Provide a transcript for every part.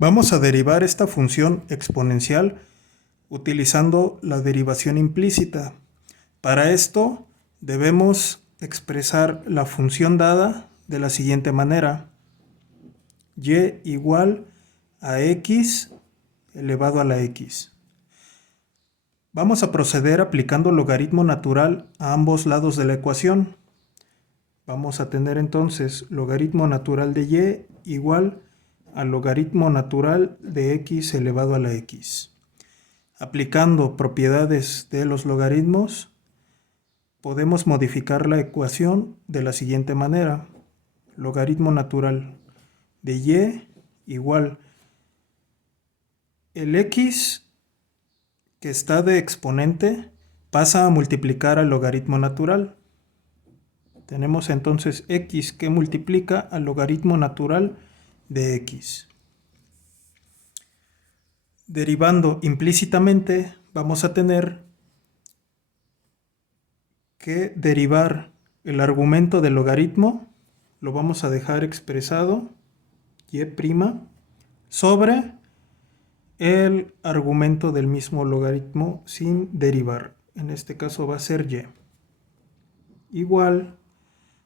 Vamos a derivar esta función exponencial utilizando la derivación implícita. Para esto debemos expresar la función dada de la siguiente manera: y igual a x elevado a la x. Vamos a proceder aplicando logaritmo natural a ambos lados de la ecuación. Vamos a tener entonces logaritmo natural de y igual al logaritmo natural de x elevado a la x. Aplicando propiedades de los logaritmos, podemos modificar la ecuación de la siguiente manera: logaritmo natural de y igual el x que está de exponente pasa a multiplicar al logaritmo natural. Tenemos entonces x que multiplica al logaritmo natural de x. Derivando implícitamente, vamos a tener que derivar el argumento del logaritmo, lo vamos a dejar expresado, y' sobre el argumento del mismo logaritmo sin derivar. En este caso va a ser y. Igual,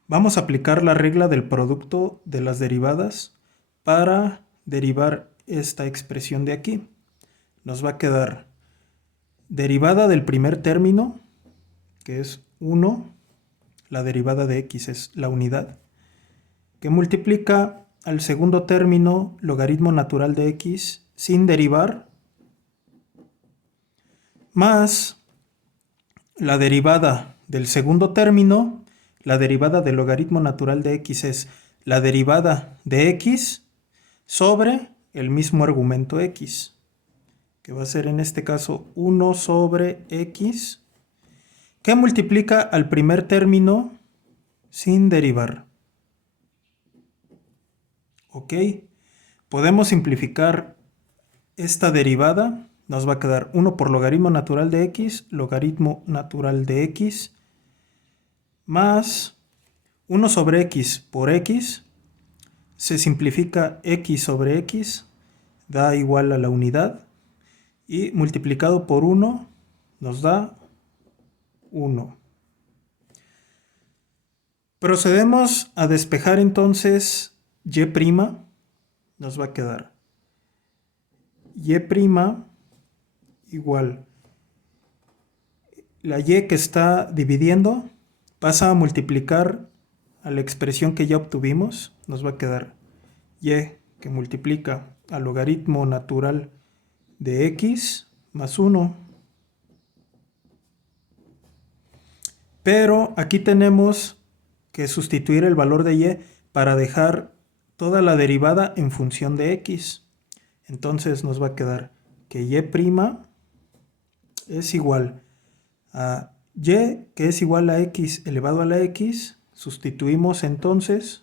vamos a aplicar la regla del producto de las derivadas para derivar esta expresión de aquí. Nos va a quedar derivada del primer término, que es 1, la derivada de x es la unidad, que multiplica al segundo término logaritmo natural de x sin derivar, más la derivada del segundo término. La derivada del logaritmo natural de x es la derivada de x sobre el mismo argumento x, que va a ser en este caso 1 sobre x, que multiplica al primer término sin derivar. ¿Ok? Podemos simplificar esta derivada. Nos va a quedar 1 por logaritmo natural de x, logaritmo natural de x, más 1 sobre x por x. Se simplifica x sobre x, da igual a la unidad, y multiplicado por 1 nos da 1. Procedemos a despejar entonces y', nos va a quedar y' igual la y que está dividiendo pasa a multiplicar a la expresión que ya obtuvimos. Nos va a quedar y que multiplica al logaritmo natural de x más 1. Pero aquí tenemos que sustituir el valor de y para dejar toda la derivada en función de x. Entonces nos va a quedar que y' es igual a y, que es igual a x elevado a la x. Sustituimos entonces,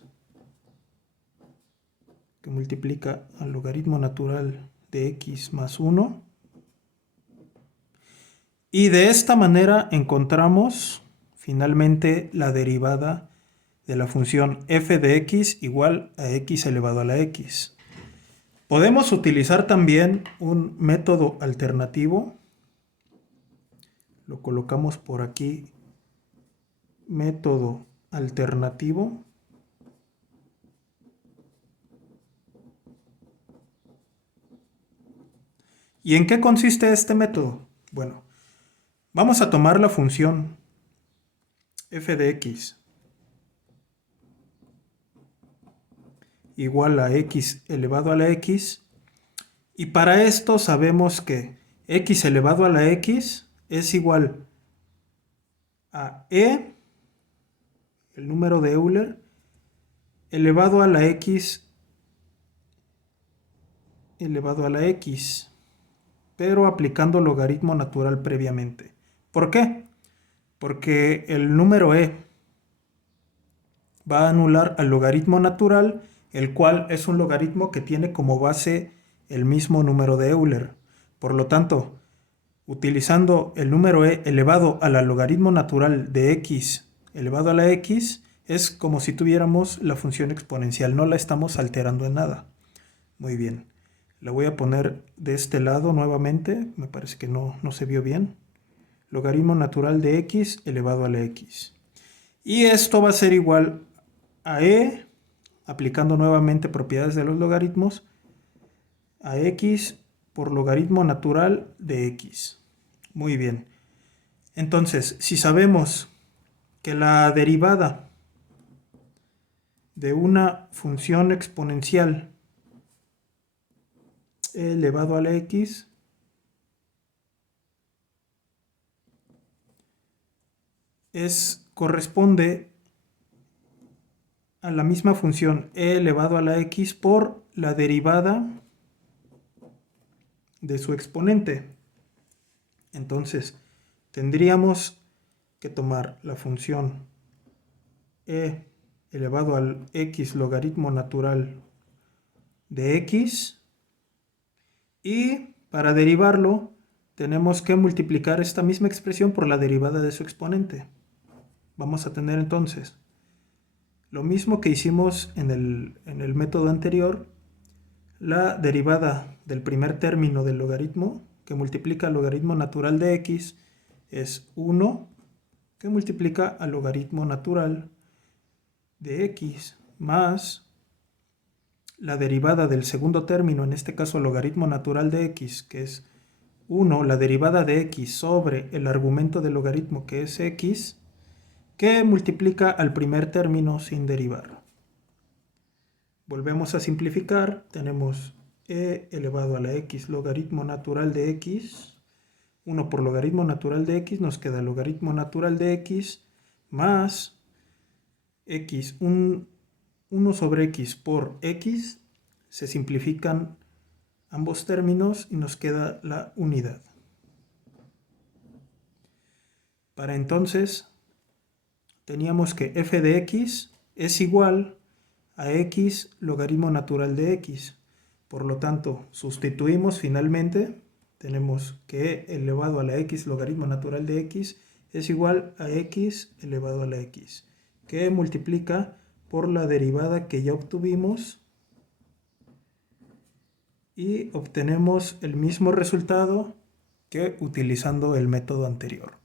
que multiplica al logaritmo natural de x más 1. Y de esta manera encontramos finalmente la derivada de la función f de x igual a x elevado a la x. Podemos utilizar también un método alternativo. Lo colocamos por aquí, método alternativo. ¿Y en qué consiste este método? Bueno, vamos a tomar la función f de x igual a x elevado a la x, y para esto sabemos que x elevado a la x es igual a el número de Euler, elevado a la x elevado a la x, pero aplicando logaritmo natural previamente. ¿Por qué? Porque el número va a anular al logaritmo natural, el cual es un logaritmo que tiene como base el mismo número de Euler. Por lo tanto, utilizando el número elevado al logaritmo natural de x elevado a la x, es como si tuviéramos la función exponencial, no la estamos alterando en nada. Muy bien. La voy a poner de este lado nuevamente, me parece que no se vio bien. Logaritmo natural de x elevado a la x. Y esto va a ser igual a e, aplicando nuevamente propiedades de los logaritmos, a x por logaritmo natural de x. Muy bien. Entonces, si sabemos que la derivada de una función exponencial elevado a la x corresponde a la misma función e elevado a la x por la derivada de su exponente. Entonces, tendríamos que tomar la función e elevado al x logaritmo natural de x y para derivarlo tenemos que multiplicar esta misma expresión por la derivada de su exponente. Vamos a tener entonces lo mismo que hicimos en el método anterior, la derivada del primer término del logaritmo que multiplica al logaritmo natural de x es 1 que multiplica al logaritmo natural de x más la derivada del segundo término, en este caso logaritmo natural de x, que es 1, la derivada de x sobre el argumento del logaritmo, que es x, que multiplica al primer término sin derivar. Volvemos a simplificar, tenemos e elevado a la x logaritmo natural de x, 1 por logaritmo natural de x, nos queda logaritmo natural de x más x, 1 sobre x por x, se simplifican ambos términos y nos queda la unidad. Para entonces, teníamos que f de x es igual a x logaritmo natural de x. Por lo tanto, sustituimos finalmente, tenemos que e elevado a la x logaritmo natural de x es igual a x elevado a la x, que multiplica por la derivada que ya obtuvimos y obtenemos el mismo resultado que utilizando el método anterior.